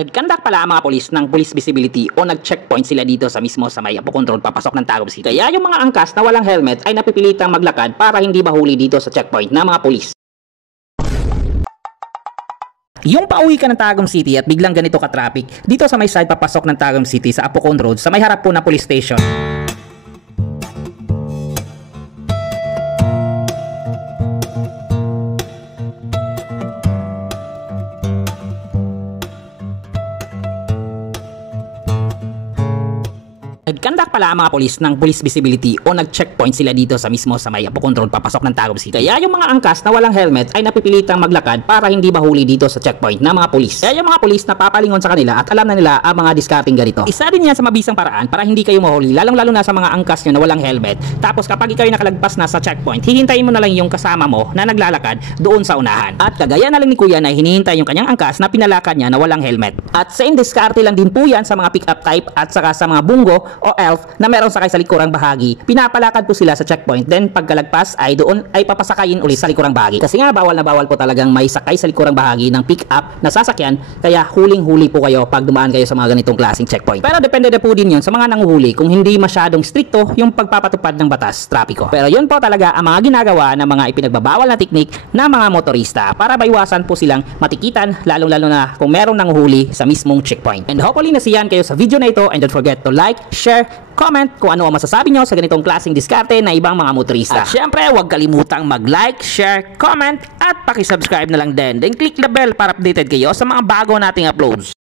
Nag-conduct pala ang mga polis ng police visibility o nag-checkpoint sila dito sa mismo sa may Apo Control papasok ng Tagum City. Kaya yung mga angkas na walang helmet ay napipilitang maglakad para hindi mahuli dito sa checkpoint ng mga polis. Yung pauwi ka ng Tagum City at biglang ganito ka-traffic dito sa may side papasok ng Tagum City sa Apo Control sa may harap po na police station. Nag-conduct pala ang mga polis ng police visibility o nag-checkpoint sila dito sa mismo sa may Apo Control papasok ng Tagum City. Kaya yung mga angkas na walang helmet ay napipilitang maglakad para hindi mahuli dito sa checkpoint ng mga polis. Kaya yung mga polis napapalingon sa kanila at alam na nila ang mga discarding ganito. Isa din yan sa mabisang paraan para hindi kayo mahuli, lalong-lalo na sa mga angkas nyo na walang helmet. Tapos kapag ikaw ay nakalagpas na sa checkpoint, hihintayin mo na lang yung kasama mo na naglalakad doon sa unahan. At kagaya na lang ni Kuya na hinihintay yung kanyang angkas na pinalakad niya na walang helmet. At same discarte lang din po yan sa mga pick-up type at saka sa mga bungo o elf na meron sakay sa likurang bahagi. Pinapalakad po sila sa checkpoint, then pagkalagpas ay doon ay papasakayin ulit sa likurang bahagi. Kasi nga bawal na bawal po talagang may sakay sa likurang bahagi ng pick-up na sasakyan, kaya huling-huli po kayo pag dumaan kayo sa mga ganitong klaseng checkpoint. Pero depende na po din yun sa mga nanguhuli kung hindi masyadong stricto yung pagpapatupad ng batas trapiko. Pero yun po talaga ang mga ginagawa ng mga ipinagbabawal na teknik ng mga motorista para maiwasan po silang matikitan, lalong-lalo na kung merong nanguhuli sa mismong checkpoint. And hopefully nasiyahan kayo sa video na ito, and don't forget to like, share, comment kung ano ang masasabi nyo sa ganitong klaseng diskarte na ibang mga motorista. At syempre, huwag kalimutang mag-like, share, comment at pakisubscribe na lang din. Then click the bell para updated kayo sa mga bago nating uploads.